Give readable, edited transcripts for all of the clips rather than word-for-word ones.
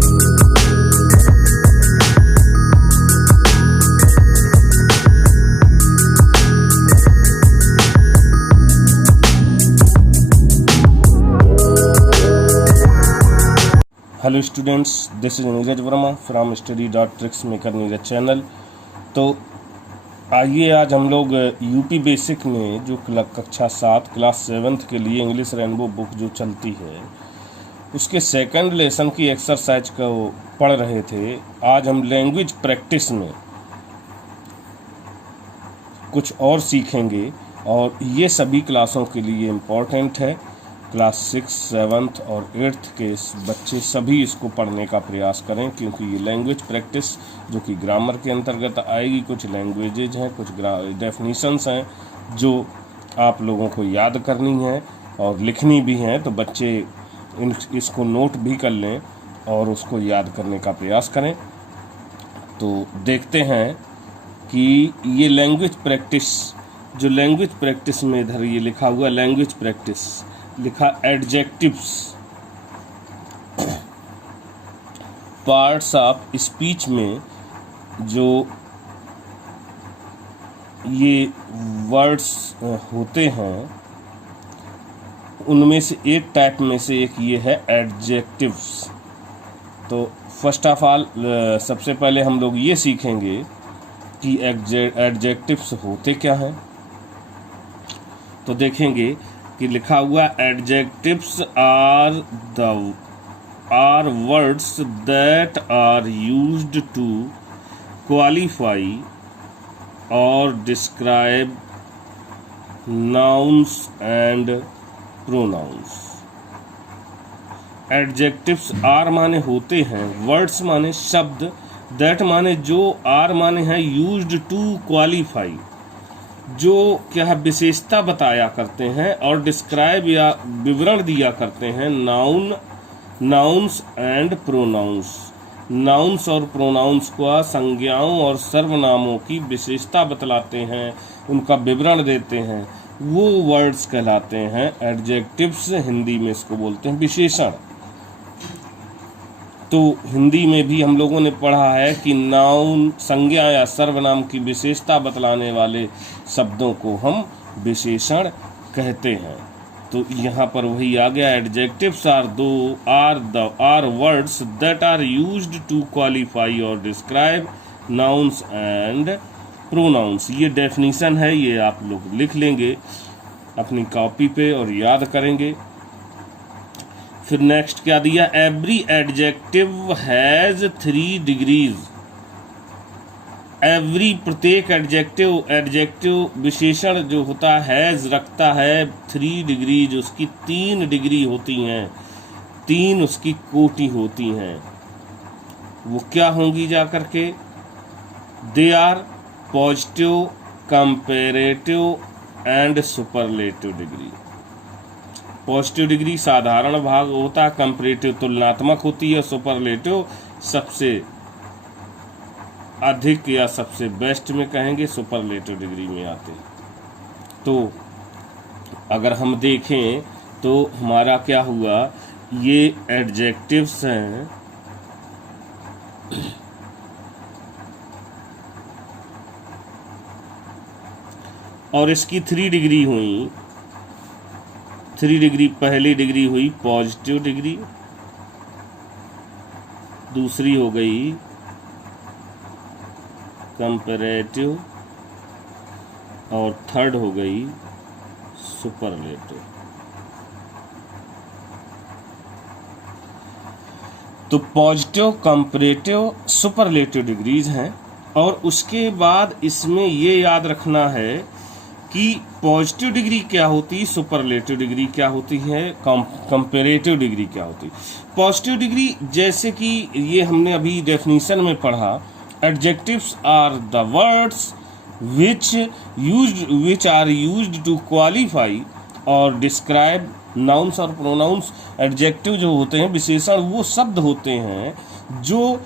Hello students, this is Neeraj Verma from study.tricksmaker Neeraj channel. तो आइए आज हम लोग यूपी बेसिक में जो कक्षा 7 क्लास 7th के लिए इंग्लिश रेनबो बुक जो चलती है उसके सेकंड लेसन की एक्सरसाइज को पढ़ रहे थे। आज हम लैंग्वेज प्रैक्टिस में कुछ और सीखेंगे और ये सभी क्लासों के लिए इम्पोर्टेंट है। क्लास 6, 7th और 8th के बच्चे सभी इसको पढ़ने का प्रयास करें, क्योंकि ये लैंग्वेज प्रैक्टिस जो कि ग्रामर के अंतर्गत आएगी। कुछ लैंग्वेजेज हैं, कुछ डेफिनीशंस हैं जो आप लोगों को याद करनी है और लिखनी भी हैं। तो बच्चे इसको नोट भी कर लें और उसको याद करने का प्रयास करें। तो देखते हैं कि ये लैंग्वेज प्रैक्टिस, जो लैंग्वेज प्रैक्टिस में इधर ये लिखा हुआ लैंग्वेज प्रैक्टिस, लिखा एडजेक्टिव्स, पार्ट्स ऑफ स्पीच में जो ये वर्ड्स होते हैं उनमें से एक टाइप में से एक ये है एडजेक्टिव्स। तो फर्स्ट ऑफ ऑल सबसे पहले हम लोग ये सीखेंगे कि एडजेक्टिव्स होते क्या हैं। तो देखेंगे कि लिखा हुआ adjectives are words that are used to qualify और describe nouns and pronouns. Adjectives are माने होते हैं, वर्ड्स माने शब्द, दैट माने जो, आर माने हैं यूज्ड टू क्वालिफाई जो क्या है विशेषता बताया करते हैं, और डिस्क्राइब या विवरण दिया करते हैं नाउन्स एंड प्रोनाउंस। नाउन्स और प्रोनाउंस को संज्ञाओं और सर्वनामों की विशेषता बतलाते हैं, उनका विवरण देते हैं, वो वर्ड्स कहलाते हैं एडजेक्टिव्स। हिंदी में इसको बोलते हैं विशेषण। तो हिंदी में भी हम लोगों ने पढ़ा है कि नाउन संज्ञा या सर्वनाम की विशेषता बतलाने वाले शब्दों को हम विशेषण कहते हैं। तो यहाँ पर वही आ गया, adjectives are words that are used to qualify और डिस्क्राइब नाउन्स एंड प्रोनाउंस। ये डेफिनीशन है, ये आप लोग लिख लेंगे अपनी कॉपी पे और याद करेंगे। फिर नेक्स्ट क्या दिया, every adjective has 3 degrees. Every प्रत्येक एडजेक्टिव विशेषण जो होता है हैज रखता है 3 डिग्रीज, उसकी 3 डिग्री होती हैं, 3 उसकी कोटि होती हैं। वो क्या होंगी जा करके, they are positive, comparative and superlative degree. Positive degree साधारण भाग होता है, कंपैरेटिव तुलनात्मक होती है, सुपरलेटिव सबसे अधिक या सबसे बेस्ट में कहेंगे, सुपरलेटिव डिग्री में आते हैं। तो अगर हम देखें तो हमारा क्या हुआ, ये एडजेक्टिव्स हैं और इसकी 3 डिग्री हुई। 3 डिग्री, पहली डिग्री हुई पॉजिटिव डिग्री, दूसरी हो गई कंपैरेटिव और थर्ड हो गई सुपरलेटिव। तो पॉजिटिव, कंपैरेटिव, सुपरलेटिव डिग्रीज हैं। और उसके बाद इसमें ये याद रखना है कि पॉजिटिव डिग्री क्या होती, सुपरलेटिव डिग्री क्या होती है, कंपैरेटिव डिग्री क्या होती। पॉजिटिव डिग्री जैसे कि ये हमने अभी डेफिनेशन में पढ़ा, adjectives are the words which are used to qualify और डिस्क्राइब नाउन्स और प्रोनाउंस। एडजेक्टिव जो होते हैं विशेषण, वो शब्द होते हैं जो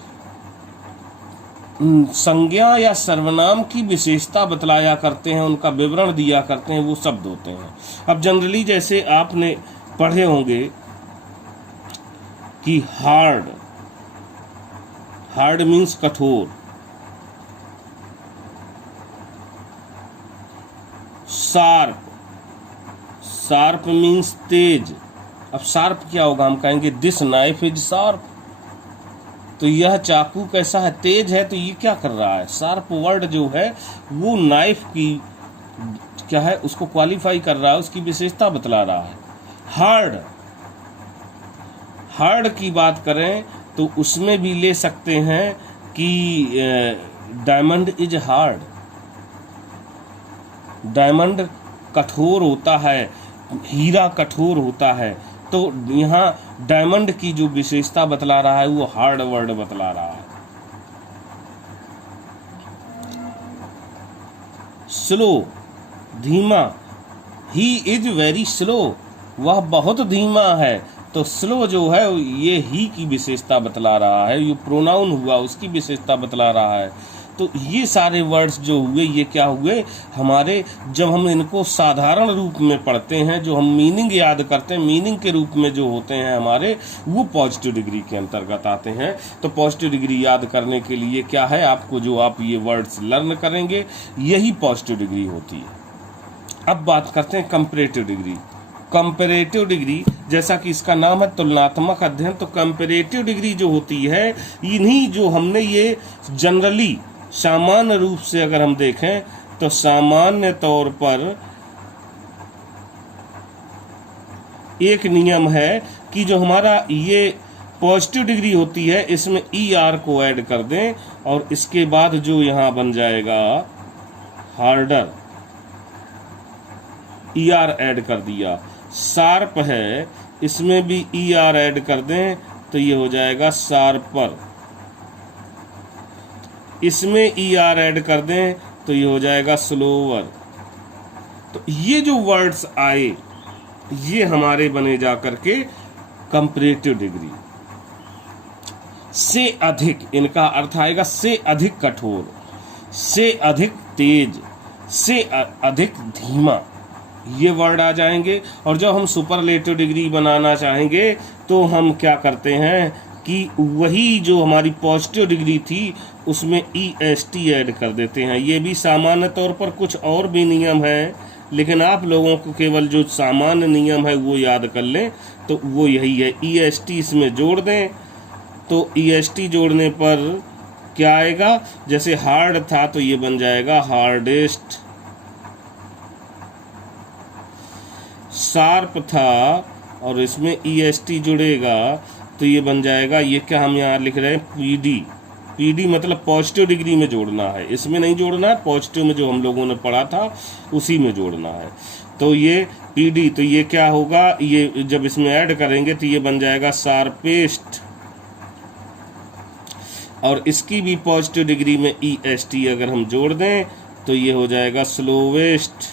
संज्ञा या सर्वनाम की विशेषता बतलाया करते हैं, उनका विवरण दिया करते हैं, वो शब्द होते हैं। अब जनरली जैसे आपने पढ़े होंगे कि हार्ड, हार्ड मीन्स कठोर, शार्प, शार्प मीन्स तेज। अब शार्प क्या होगा, हम कहेंगे दिस नाइफ इज शार्प, तो यह चाकू कैसा है, तेज है। तो ये क्या कर रहा है, शार्प वर्ड जो है वो नाइफ की क्या है, उसको क्वालिफाई कर रहा है, उसकी विशेषता बतला रहा है। हार्ड, हार्ड की बात करें तो उसमें भी ले सकते हैं कि डायमंड इज हार्ड, डायमंड कठोर होता है, हीरा कठोर होता है। तो यहाँ डायमंड की जो विशेषता बतला रहा है वो हार्ड वर्ड बतला रहा है। स्लो, धीमा, ही इज वेरी स्लो, वह बहुत धीमा है। तो स्लो जो है ये ही की विशेषता बतला रहा है, ये प्रोनाउन हुआ उसकी विशेषता बतला रहा है। तो ये सारे वर्ड्स जो हुए ये क्या हुए हमारे, जब हम इनको साधारण रूप में पढ़ते हैं, जो हम मीनिंग याद करते हैं, मीनिंग के रूप में जो होते हैं हमारे, वो पॉजिटिव डिग्री के अंतर्गत आते हैं। तो पॉजिटिव डिग्री याद करने के लिए क्या है, आपको जो आप ये वर्ड्स लर्न करेंगे यही पॉजिटिव डिग्री होती है। अब बात करते हैं कंपैरेटिव डिग्री। कंपैरेटिव डिग्री, जैसा कि इसका नाम है तुलनात्मक अध्ययन, तो कंपैरेटिव डिग्री जो होती है, इन्हीं जो हमने ये जनरली सामान्य रूप से अगर हम देखें तो सामान्य तौर पर एक नियम है कि जो हमारा ये पॉजिटिव डिग्री होती है इसमें ER को ऐड कर दें और इसके बाद जो यहां बन जाएगा हार्डर, ER ऐड कर दिया। शार्प है, इसमें भी ER ऐड कर दें तो ये हो जाएगा शार्पर, इसमें ER ऐड कर दें तो ये हो जाएगा स्लोवर। तो ये जो वर्ड्स आए ये हमारे बने जा करके कंपैरेटिव डिग्री। से अधिक, इनका अर्थ आएगा से अधिक कठोर, से अधिक तेज, से अधिक धीमा, ये वर्ड आ जाएंगे। और जब हम सुपरलेटिव डिग्री बनाना चाहेंगे तो हम क्या करते हैं कि वही जो हमारी पॉजिटिव डिग्री थी उसमें EST ऐड कर देते हैं। ये भी सामान्य तौर पर कुछ और भी नियम है, लेकिन आप लोगों को केवल जो सामान्य नियम है वो याद कर लें, तो वो यही है। EST इसमें जोड़ दें तो EST जोड़ने पर क्या आएगा, जैसे हार्ड था तो ये बन जाएगा हार्डेस्ट, शार्प था और इसमें EST जुड़ेगा तो ये बन जाएगा, ये क्या हम यहाँ लिख रहे हैं PD, PD मतलब पॉजिटिव डिग्री में जोड़ना है, इसमें नहीं जोड़ना है, पॉजिटिव में जो हम लोगों ने पढ़ा था उसी में जोड़ना है। तो ये PD, तो ये क्या होगा, ये जब इसमें ऐड करेंगे तो ये बन जाएगा शार्पेस्ट, और इसकी भी पॉजिटिव डिग्री में EST अगर हम जोड़ दें तो ये हो जाएगा स्लोवेस्ट।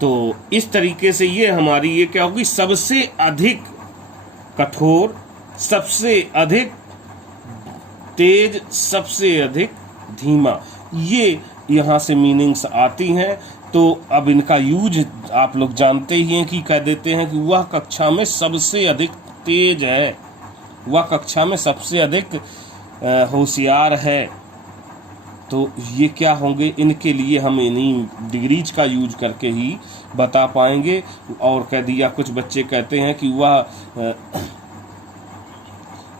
तो इस तरीके से ये हमारी ये क्या होगी, सबसे अधिक कठोर, सबसे अधिक तेज, सबसे अधिक धीमा, ये यहाँ से मीनिंग्स आती हैं। तो अब इनका यूज आप लोग जानते ही हैं कि कह देते हैं कि वह कक्षा में सबसे अधिक तेज है, वह कक्षा में सबसे अधिक होशियार है। तो ये क्या होंगे, इनके लिए हम इन्हीं डिग्रीज का यूज करके ही बता पाएंगे। और कह दिया, कुछ बच्चे कहते हैं कि वह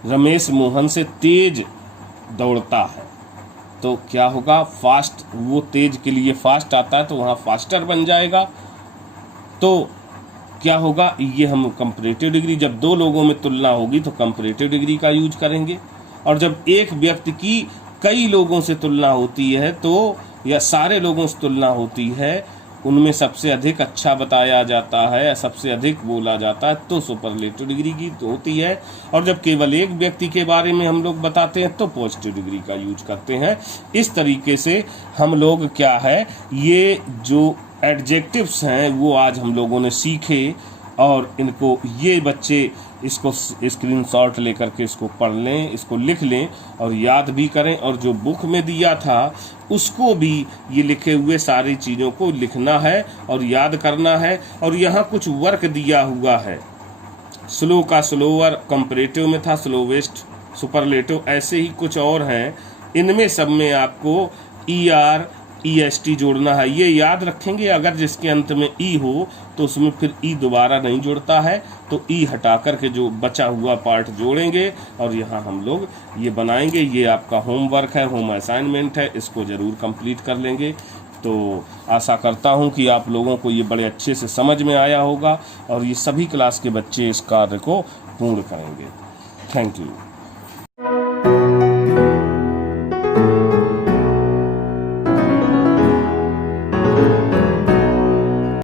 रमेश मोहन से तेज दौड़ता है, तो क्या होगा, फास्ट, वो तेज के लिए फास्ट आता है तो वहाँ फास्टर बन जाएगा। तो क्या होगा, ये हम कंपैरेटिव डिग्री, जब दो लोगों में तुलना होगी तो कंपैरेटिव डिग्री का यूज करेंगे। और जब एक व्यक्ति की कई लोगों से तुलना होती है तो, या सारे लोगों से तुलना होती है, उनमें सबसे अधिक अच्छा बताया जाता है या सबसे अधिक बोला जाता है तो सुपरलेटिव डिग्री की होती है। और जब केवल एक व्यक्ति के बारे में हम लोग बताते हैं तो पॉजिटिव डिग्री का यूज करते हैं। इस तरीके से हम लोग क्या है, ये जो एडजेक्टिव्स हैं वो आज हम लोगों ने सीखे, और इनको ये बच्चे इसको स्क्रीनशॉट लेकर के इसको पढ़ लें, इसको लिख लें और याद भी करें। और जो बुक में दिया था उसको भी ये लिखे हुए सारी चीज़ों को लिखना है और याद करना है। और यहाँ कुछ वर्क दिया हुआ है, स्लो का स्लोअर कंपैरेटिव में था स्लोवेस्ट, सुपरलेटिव, ऐसे ही कुछ और हैं। इनमें सब में आपको ER EST जोड़ना है। ये याद रखेंगे, अगर जिसके अंत में ई हो तो उसमें फिर ई दोबारा नहीं जुड़ता है, तो ई हटा कर के जो बचा हुआ पार्ट जोड़ेंगे और यहाँ हम लोग ये बनाएंगे। ये आपका होमवर्क है, होम असाइनमेंट है, इसको ज़रूर कंप्लीट कर लेंगे। तो आशा करता हूँ कि आप लोगों को ये बड़े अच्छे से समझ में आया होगा और ये सभी क्लास के बच्चे इस कार्य को पूर्ण करेंगे। Thank you.